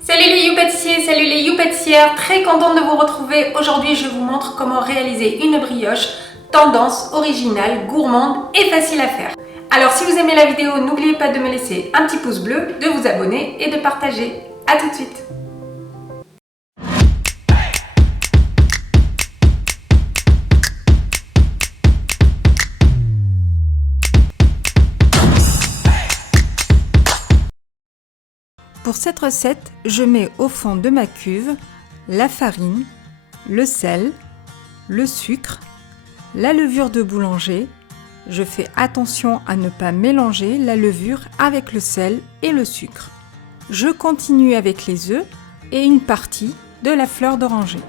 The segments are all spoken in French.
Salut les You-pâtissiers, salut les You-pâtissières, très contente de vous retrouver. Aujourd'hui, je vous montre comment réaliser une brioche tendance, originale, gourmande et facile à faire. Alors si vous aimez la vidéo, n'oubliez pas de me laisser un petit pouce bleu, de vous abonner et de partager. A tout de suite. Pour cette recette, je mets au fond de ma cuve la farine, le sel, le sucre, la levure de boulanger. Je fais attention à ne pas mélanger la levure avec le sel et le sucre. Je continue avec les œufs et une partie de la fleur d'oranger.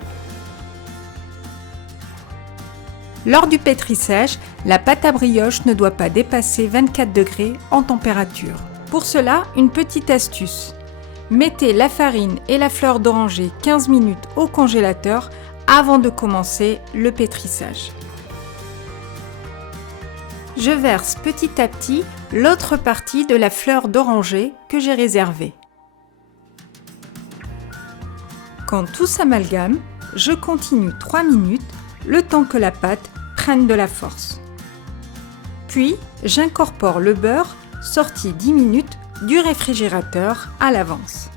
Lors du pétrissage, la pâte à brioche ne doit pas dépasser 24 degrés en température. Pour cela, une petite astuce. Mettez la farine et la fleur d'oranger 15 minutes au congélateur avant de commencer le pétrissage. Je verse petit à petit l'autre partie de la fleur d'oranger que j'ai réservée. Quand tout s'amalgame, je continue 3 minutes, le temps que la pâte prenne de la force. Puis, j'incorpore le beurre sorti 10 minutes du réfrigérateur à l'avance.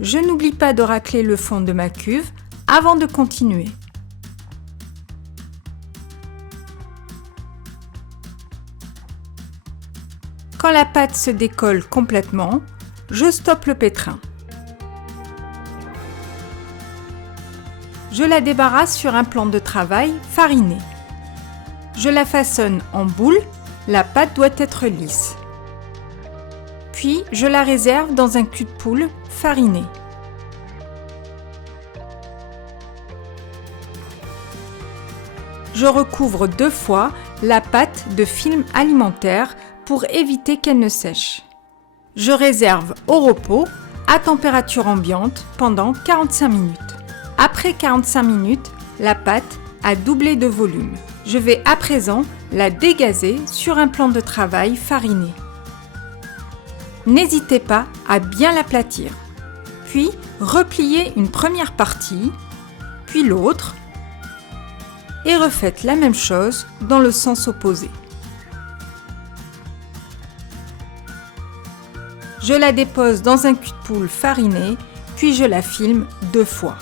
Je n'oublie pas de racler le fond de ma cuve avant de continuer. Quand la pâte se décolle complètement, je stoppe le pétrin. Je la débarrasse sur un plan de travail fariné. Je la façonne en boule, la pâte doit être lisse. Puis, je la réserve dans un cul de poule fariné. Je recouvre 2 fois la pâte de film alimentaire pour éviter qu'elle ne sèche. Je réserve au repos à température ambiante pendant 45 minutes. Après 45 minutes, la pâte a doublé de volume. Je vais à présent la dégazer sur un plan de travail fariné. N'hésitez pas à bien l'aplatir. Puis, repliez une première partie, puis l'autre, et refaites la même chose dans le sens opposé. Je la dépose dans un cul de poule fariné, puis je la filme 2 fois.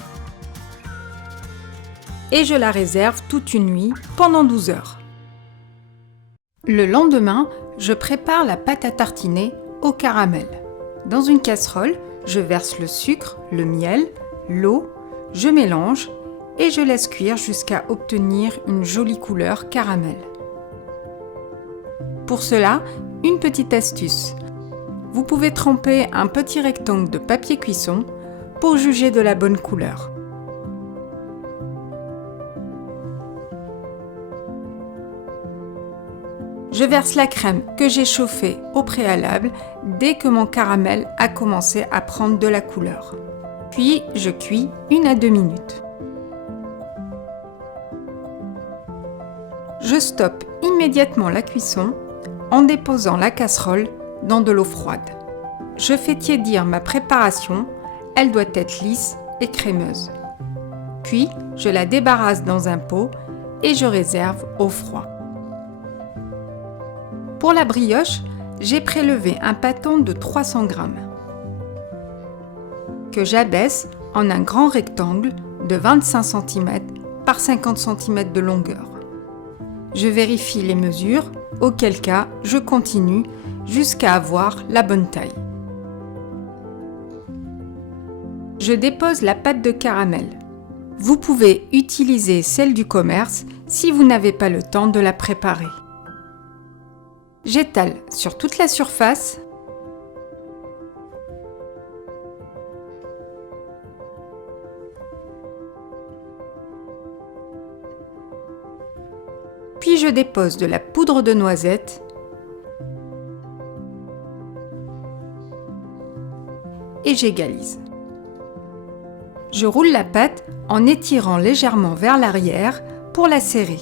Et je la réserve toute une nuit pendant 12 heures. Le lendemain, je prépare la pâte à tartiner au caramel. Dans une casserole, je verse le sucre, le miel, l'eau, je mélange et je laisse cuire jusqu'à obtenir une jolie couleur caramel. Pour cela, une petite astuce. Vous pouvez tremper un petit rectangle de papier cuisson pour juger de la bonne couleur. Je verse la crème que j'ai chauffée au préalable dès que mon caramel a commencé à prendre de la couleur. Puis je cuis 1 à 2 minutes. Je stoppe immédiatement la cuisson en déposant la casserole dans de l'eau froide. Je fais tiédir ma préparation, elle doit être lisse et crémeuse. Puis je la débarrasse dans un pot et je réserve au froid. Pour la brioche, j'ai prélevé un pâton de 300 g que j'abaisse en un grand rectangle de 25 cm par 50 cm de longueur. Je vérifie les mesures, auquel cas je continue jusqu'à avoir la bonne taille. Je dépose la pâte de caramel. Vous pouvez utiliser celle du commerce si vous n'avez pas le temps de la préparer. J'étale sur toute la surface. Puis je dépose de la poudre de noisette et j'égalise. Je roule la pâte en étirant légèrement vers l'arrière pour la serrer.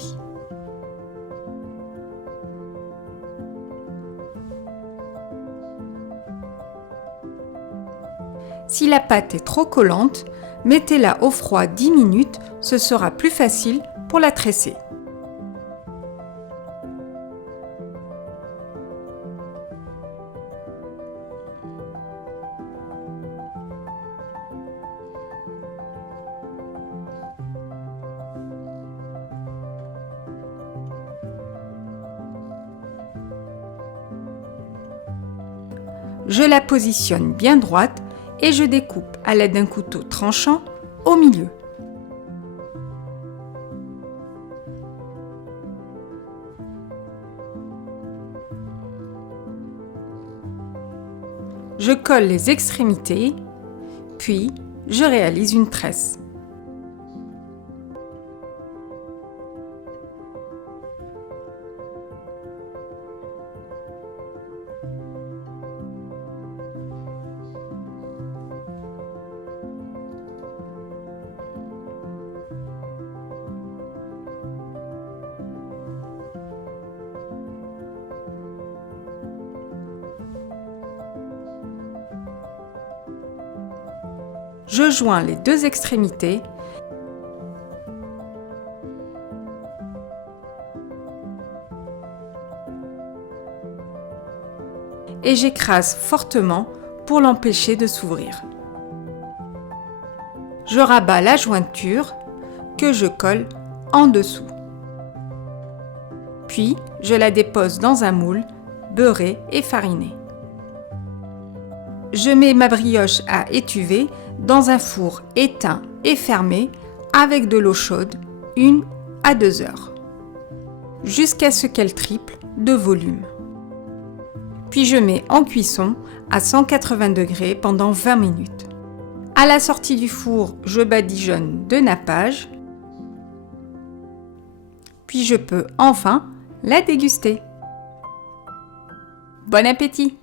Si la pâte est trop collante, mettez-la au froid 10 minutes, ce sera plus facile pour la tresser. Je la positionne bien droite et je découpe à l'aide d'un couteau tranchant au milieu. Je colle les extrémités, puis je réalise une tresse. Je joins les deux extrémités et j'écrase fortement pour l'empêcher de s'ouvrir. Je rabats la jointure que je colle en dessous. Puis, je la dépose dans un moule beurré et fariné. Je mets ma brioche à étuver dans un four éteint et fermé avec de l'eau chaude 1 à 2 heures, jusqu'à ce qu'elle triple de volume. Puis je mets en cuisson à 180 degrés pendant 20 minutes. À la sortie du four, je badigeonne de nappage, puis je peux enfin la déguster. Bon appétit!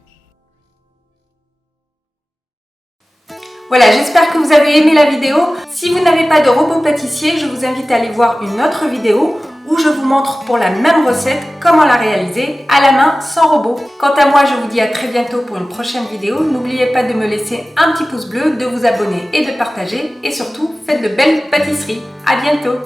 Voilà, j'espère que vous avez aimé la vidéo. Si vous n'avez pas de robot pâtissier, je vous invite à aller voir une autre vidéo où je vous montre pour la même recette comment la réaliser à la main sans robot. Quant à moi, je vous dis à très bientôt pour une prochaine vidéo. N'oubliez pas de me laisser un petit pouce bleu, de vous abonner et de partager. Et surtout, faites de belles pâtisseries. À bientôt!